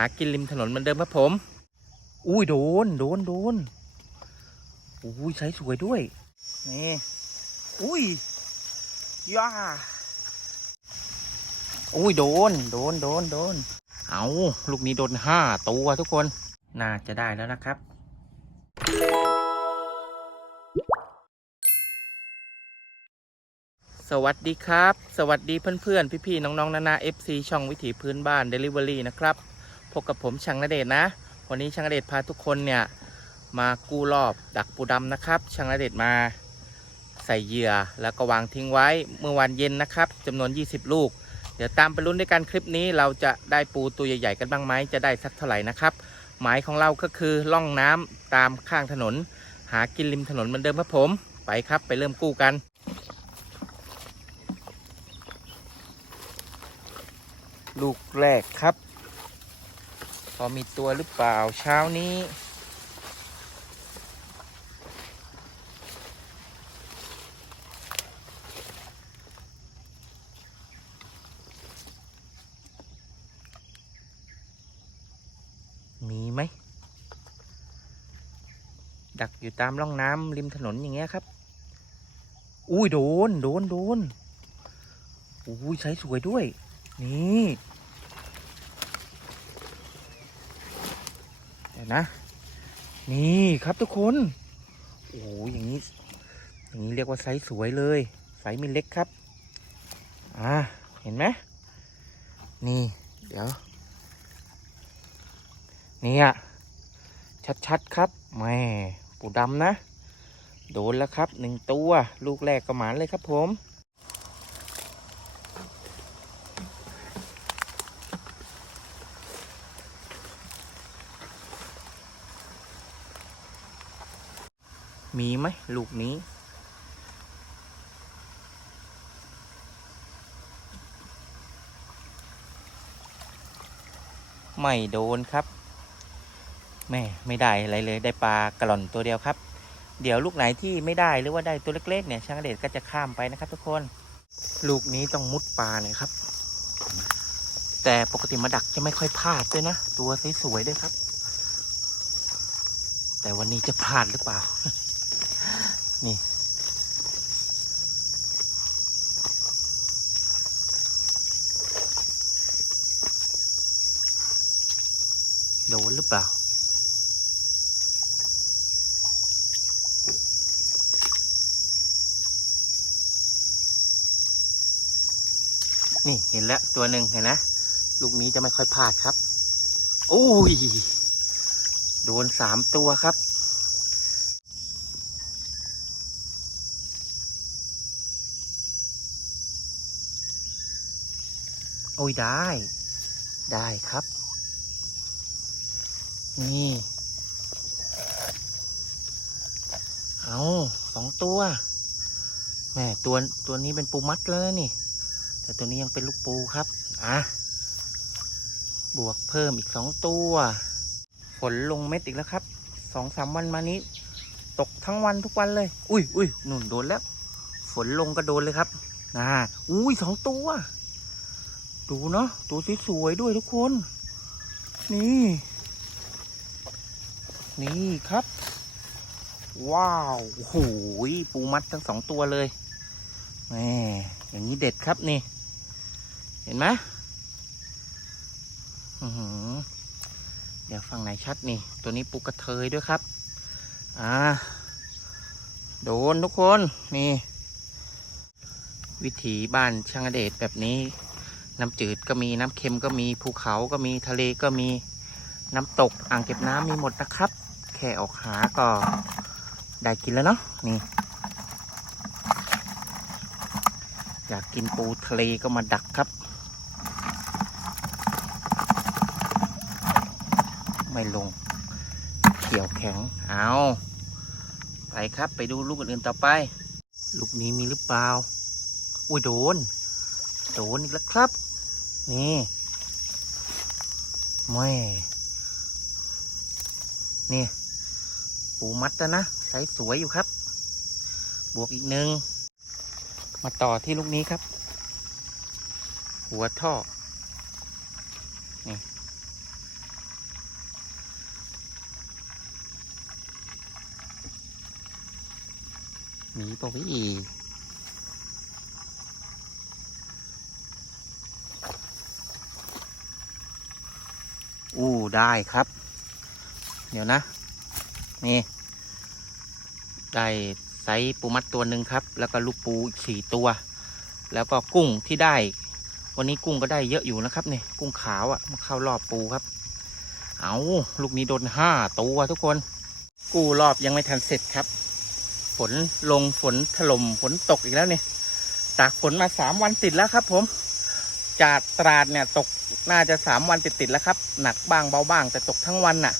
ากินริมถนนเหมือนเดิมครับผม อุ้ยโดน โดน โดน อุ้ยใช้สวยด้วย นี่ อุ้ยย่าอุ้ยโดน โดน โดน โดน เอาลูกนี้โดนห้าตัวทุกคน น่าจะได้แล้วนะครับสวัสดีครับ สวัสดีเพื่อนๆ พี่ๆ น้องๆ นานา FC ช่องวิถีพื้นบ้าน Delivery นะครับ พบกับผมช่างนเดชนะ วันนี้ช่างนเดชพาทุกคนเนี่ยมากู้รอบดักปูดำนะครับ ช่างนเดชมาใส่เหยื่อแล้วก็วางทิ้งไว้เมื่อวานเย็นนะครับจำนวน 20 ลูก เดี๋ยวตามไปลุ้นด้วยกันคลิปนี้เราจะได้ปูตัวใหญ่ๆกันบ้างไหมจะได้สักเท่าไหร่นะครับ หมายของเราก็คือล่องน้ำตามข้างถนน หากินริมถนนเหมือนเดิมครับผมไปครับไปเริ่มกู้กันลูกแรกครับ พอมีตัวหรือเปล่าเช้านี้ มีไหม ดักอยู่ตามร่องน้ำริมถนนอย่างเงี้ยครับ อุ้ยโดน โดน โดน อุ้ยใช้สวยด้วย นี่ เดี๋ยว นะ นี่ครับทุกคน โอ้โหอย่างนี้ อย่างนี้เรียกว่าไซส์สวยเลยไซส์ไม่เล็กครับ อ่าเห็นไหมนี่ เดี๋ยว นี่ยชัดๆครับแม่ปูดำนะ โดนแล้วครับหนึ่งตัว ลูกแรกก็หมานเลยครับผม มีไหมลูกนี้ ไม่โดนครับแม่ไม่ได้อะไรเลยได้ปลากระหล่อนตัวเดียวครับ เดี๋ยวลูกไหนที่ไม่ได้หรือว่าได้ตัวเล็กๆเนี่ยช่างเดชก็จะข้ามไปนะครับ ทุกคน ลูกนี้ต้องมุดปลาหน่อยครับ แต่ปกติมาดักจะไม่ค่อยพลาดด้วยนะ ตัวสวยๆด้วยครับ แต่วันนี้จะพลาดหรือเปล่า นี่โดนหรือเปล่า นี่เห็นแล้วตัวหนึ่งเห็นนะ ลูกนี้จะไม่ค่อยพลาดครับโอ้ย โดนสามตัวครับ โอ้ยได้ ได้ครับ นี่ เอาสองตัวแม่ตัวตัวนี้เป็นปูมัดแล้วนะนี่ แต่ตัวนี้ยังเป็นลูกปูครับ อะ บวกเพิ่มอีกสองตัวฝนลงเม็ดอีกแล้วครับสองสามวันมานี้ ตกทั้งวันทุกวันเลย อุ้ยอุ้ยหนุนโดนแล้ว ฝนลงก็โดนเลยครับ อ่า อุ้ยสองตัว ดูเนาะตัวสวยด้วยทุกคน นี่ นี่ครับ ว้าวโอ้โหปูมัดทั้งสองตัวเลยแหมอย่างนี้เด็ดครับนี่ เห็นไหมเดี๋ยวฝั่งไหนชัดนี่ ตัวนี้ปูกระเทยด้วยครับ อ่า โดนทุกคน นี่ วิถีบ้านช่างเดชแบบนี้ น้ำจืดก็มีน้ำเค็มก็มีภูเขาก็มีทะเลก็มีน้ำตกอ่างเก็บน้ำมีหมดนะครับ แค่ออกหาก็ได้กินแล้วเนาะนี่อยากกินปูทะเลก็มาดักครับ ไม่ลงเขียวแข็งเอาไปครับไปดูลูกอื่นต่อไป ลูกนี้มีหรือเปล่า อุ้ยโดน โดนอีกแล้วครับ นี่ไม่ยนี่ ปูมัดแล้วนะไซส์สวยอยู่ครับ บวกอีกหนึ่ง มาต่อที่ลูกนี้ครับ หัวท่อ นี่หนีปกอีก อู้ได้ครับ เดี๋ยวนะ นี่ ได้ไซส์ปูมัดตัวหนึ่งครับ แล้วก็ลูกปูอีกสี่ตัว แล้วก็กุ้งที่ได้ วันนี้กุ้งก็ได้เยอะอยู่นะครับเนี่ยกุ้งขาวอะ่ะมาเข้ารอบปูครับ เอาลูกนี้โดนห้าตัวทุกคน กู้รอบยังไม่ทันเสร็จครับ ฝนลงฝนถล่มฝนตกอีกแล้วเนี่ยตากฝนมาสามวันติดแล้วครับ ผม จากตราดเนี่ยตก น่าจะสามวันติดติดๆแล้วครับ หนักบ้างเบาบ้าง แต่ตกทั้งวันน่ะ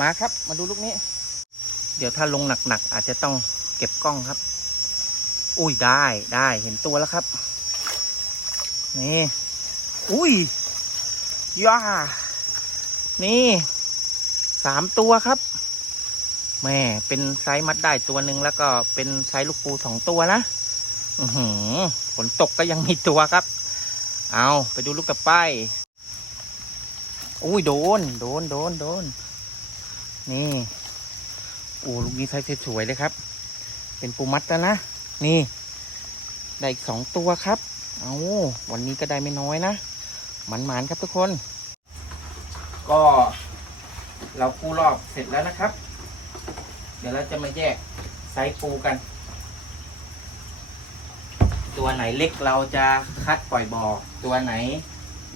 มาครับ มาดูลูกนี้ เดี๋ยวถ้าลงหนักๆอาจจะต้องเก็บกล้องครับ อุ้ยได้ได้เห็นตัวแล้วครับ นี่ อุ้ยย่านี่สามตัวครับ แม่เป็นไซส์มัดได้ตัวหนึ่งแล้วก็เป็นไซส์ลูกปูสองตัวนะ อือหือฝนตกก็ยังมีตัวครับ เอาไปดูลูกต่อไปอุ้ยโดน โดนโดนโดน นี่โอ้ลูกนี้ไซส์สวยเลยครับ เป็นปูมัดแล้วนะ นี่ ได้อีกสองตัวครับ เอาวันนี้ก็ได้ไม่น้อยนะ หมันๆครับทุกคน ก็เราปูรอบเสร็จแล้วนะครับ เดี๋ยวเราจะมาแยกไซส์ปูกัน ตัวไหนเล็กเราจะคัดปล่อยบ่อ ตัวไหน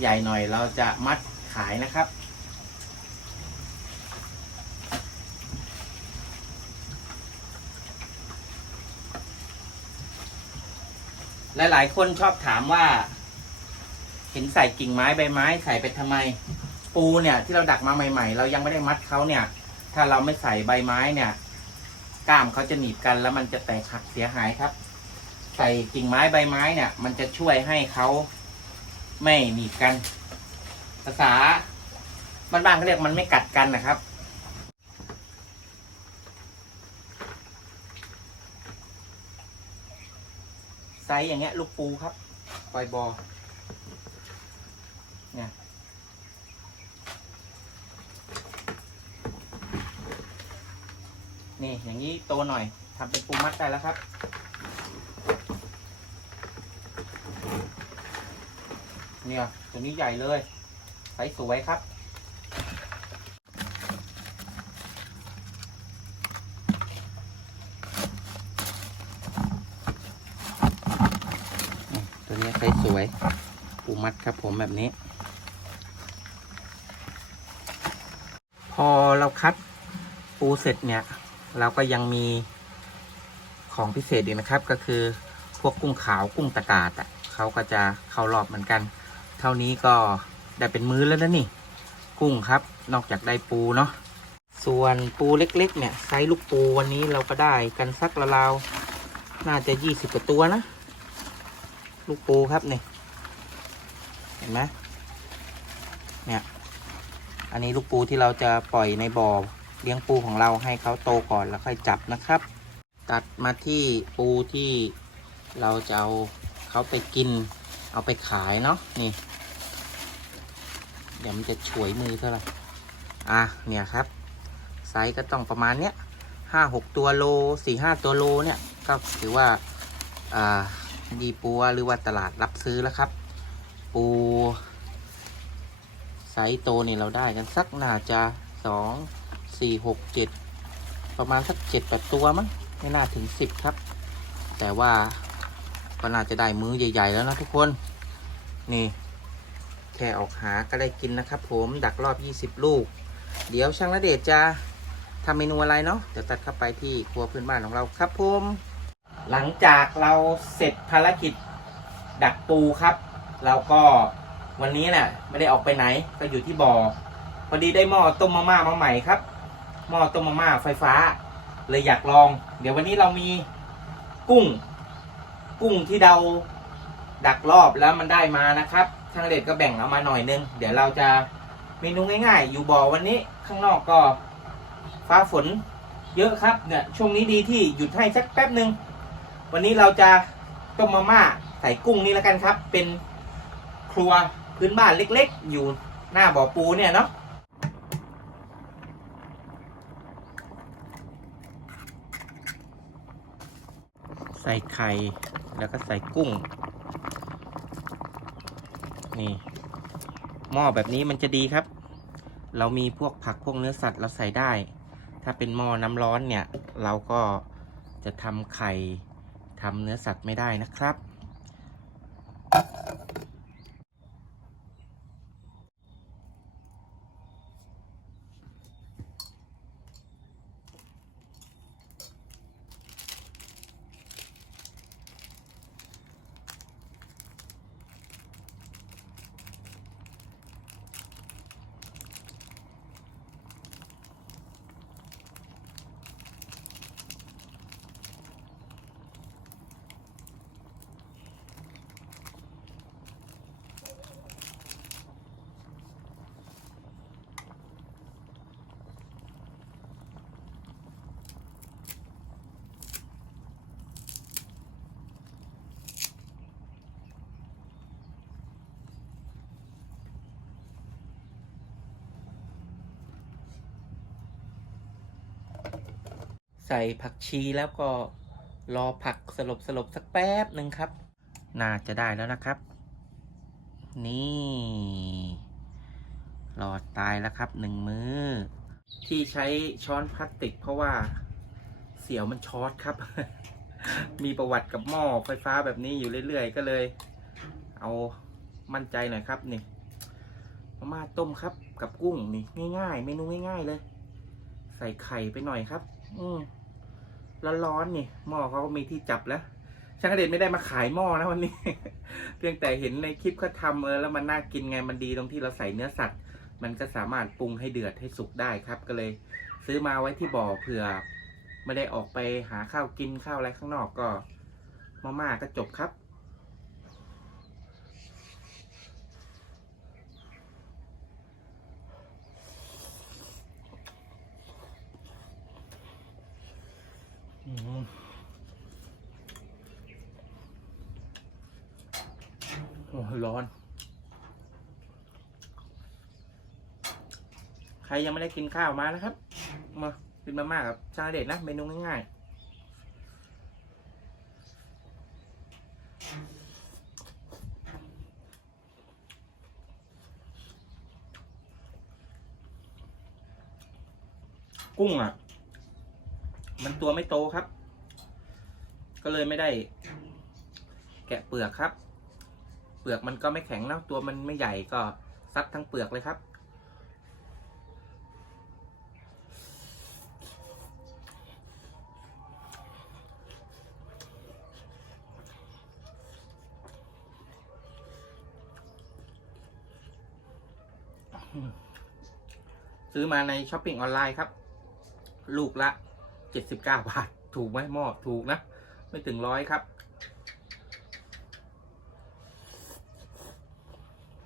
ใหญ่หน่อยเราจะมัดขายนะครับ หลายๆ คนชอบถามว่า เห็นใส่กิ่งไม้ใบไม้ใส่ไปทำไม ปูเนี่ยที่เราดักมาใหม่ ๆ เรายังไม่ได้มัดเขาเนี่ย ถ้าเราไม่ใส่ใบไม้เนี่ย ก้ามเขาจะหนีบกันแล้วมันจะแตกหักเสียหายครับ ใส่กิ่งไม้ใบไม้เนี่ย มันจะช่วยให้เขาไม่หนีบกัน ภาษาบ้านๆเขาเรียกมันไม่กัดกันนะครับ ไซส์อย่างเงี้ย ลูกปูครับปล่อยบอเนี่ยนี่อย่างนี้โตหน่อยทำเป็นปูมัดได้แล้วครับ เนี่ย ตัวนี้ใหญ่เลยไซส์สวยครับ ตัวนี้ไซส์สวย ปูมัดครับผมแบบนี้ พอเราคัดปูเสร็จเนี่ย เราก็ยังมีของพิเศษอีกนะครับ ก็คือพวกกุ้งขาวกุ้งตะกาดอะเขาก็จะเข้ารอบเหมือนกัน เท่านี้ก็ได้เป็นมื้อแล้วนะนี่ กุ้งครับ นอกจากได้ปูเนาะส่วนปูเล็กๆ เนี่ยไซส์ลูกปูวันนี้เราก็ได้กันสักราวๆน่าจะยี่สิบกว่าตัวนะ ลูกปูครับเนี่ยเห็นไหมเนี่ย อันนี้ลูกปูที่เราจะปล่อยในบ่อเลี้ยงปูของเราให้เขาโตก่อนแล้วค่อยจับนะครับ ตัดมาที่ปูที่เราจะเอาเขาไปกิน เอาไปขายเนาะนี่ เดี๋ยวมันจะฉวยมือเท่าไหร่อะเนี่ยครับ ไซส์ก็ต้องประมาณเนี้ยห้าหกตัวโลสี่ห้าตัวโลเนี่ยก็ถือว่าอ่าดีปัวหรือว่าตลาดรับซื้อแล้วครับ ปูไซส์โตนี่เราได้กันสักน่าจะสองสี่หกเจ็ดประมาณสักเจ็ดแปดตัวมั้งไม่น่าถึงสิบครับ แต่ว่า ก็น่าจะได้มื้อใหญ่ ๆ แล้วนะทุกคน นี่ แค่ออกหาก็ได้กินนะครับ ผมดักรอบ 20 ลูก เดี๋ยวช่างระเดชจะทำเมนูอะไรเนาะเดี๋ยวตัดเข้าไปที่ครัวพื้นบ้านของเราครับผมหลังจากเราเสร็จภารกิจดักปูครับ เราก็วันนี้นี่ยไม่ได้ออกไปไหนก็อยู่ที่บ่อ พอดีได้หม้อต้มมาม่ามาใหม่ครับหม้อต้มมาม่าไฟฟ้า เลยอยากลอง เดี๋ยววันนี้เรามีกุ้ง กุ้งที่เราดักรอบแล้วมันได้มานะครับช่างเด็ดก็แบ่งเอามาหน่อยนึง เดี๋ยวเราจะเมนูง่าย ๆ อยู่บ่อวันนี้ข้างนอกก็ฟ้าฝนเยอะครับเนี่ยช่วงนี้ดีที่หยุดให้สักแป๊บหนึ่งวันนี้เราจะต้มมาม่าใส่กุ้งนี่แล้วกันครับ เป็นครัวพื้นบ้านเล็กๆ อยู่หน้าบ่อปูเนี่ยเนาะใส่ไข่ แล้วก็ใส่กุ้ง นี่ หม้อแบบนี้มันจะดีครับ เรามีพวกผักพวกเนื้อสัตว์เราใส่ได้ ถ้าเป็นหม้อน้ำร้อนเนี่ย เราก็จะทำไข่ทำเนื้อสัตว์ไม่ได้นะครับ ใส่ผักชีแล้วก็รอผักสลบสลบสักแป๊บหนึ่งครับ น่าจะได้แล้วนะครับ นี่หลอดตายแล้วครับหนึ่งมือ ที่ใช้ช้อนพลาสติก เพราะว่าเสียวมันช็อตครับ มีประวัติกับหม้อไฟฟ้าแบบนี้อยู่เรื่อยๆ ก็เลย เอามั่นใจหน่อยครับนี่มาม่าต้มครับ กับกุ้งนี่ง่ายๆ เมนูง่ายๆเลย ใส่ไข่ไปหน่อยครับ อืม ร้อนๆนี่หม้อเขาก็มีที่จับแล้วช่างเด็ดไม่ได้มาขายหม้อนะวันนี้ เพียงแต่เห็นในคลิปเขาทำเออแล้วมันน่ากินไงมันดีตรงที่เราใส่เนื้อสัตว์ มันก็สามารถปรุงให้เดือดให้สุกได้ครับ ก็เลย ซื้อมาไว้ที่บ่อเผื่อไม่ได้ออกไปหาข้าวกินข้าวอะไรข้างนอกก็มาม่าก็จบครับ ร้อน ใครยังไม่ได้กินข้าวมานะครับ มากินมาม่ากับชาเด็ดนะเมนูง่ายๆ กุ้งอะ มันตัวไม่โตครับ ก็เลยไม่ได้ แกะเปลือกครับ ปลือกมันก็ไม่แข็งนะตัวมันไม่ใหญ่ก็ซัดทั้งเปลือกเลยครับ ซื้อมาในช้อปปิ้งออนไลน์ครับ ลูกละเจ็ดสิบเก้าบาท ถูกไหมหม้อถูกนะ ไม่ถึงร้อยครับ อืม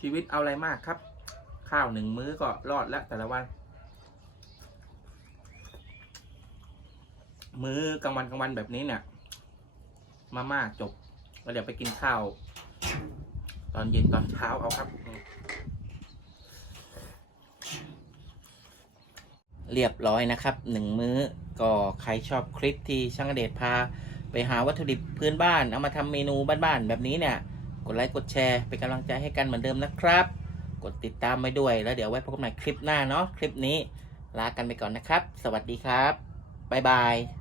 ชีวิตเอาอะไรมากครับ ข้าวหนึ่งมื้อก็รอดแล้วแต่ละวัน มื้อกลางวันกลางวันแบบนี้เนี่ย มาม่าจบแล้วเดี๋ยวไปกินข้าว ตอนเย็นตอนเช้าเอาครับ เรียบร้อยนะครับหนึ่งมื้อ ก็ใครชอบคลิปที่ช่างเดชพา ไปหาวัตถุดิบพื้นบ้าน เอามาทำเมนูบ้านๆแบบนี้เนี่ย กดไลค์กดแชร์เป็นกำลังใจให้กันเหมือนเดิมนะครับ กดติดตามไปด้วยแล้วเดี๋ยวไว้พบกันใหม่คลิปหน้าเนาะคลิปนี้ลากันไปก่อนนะครับ สวัสดีครับบ๊ายบาย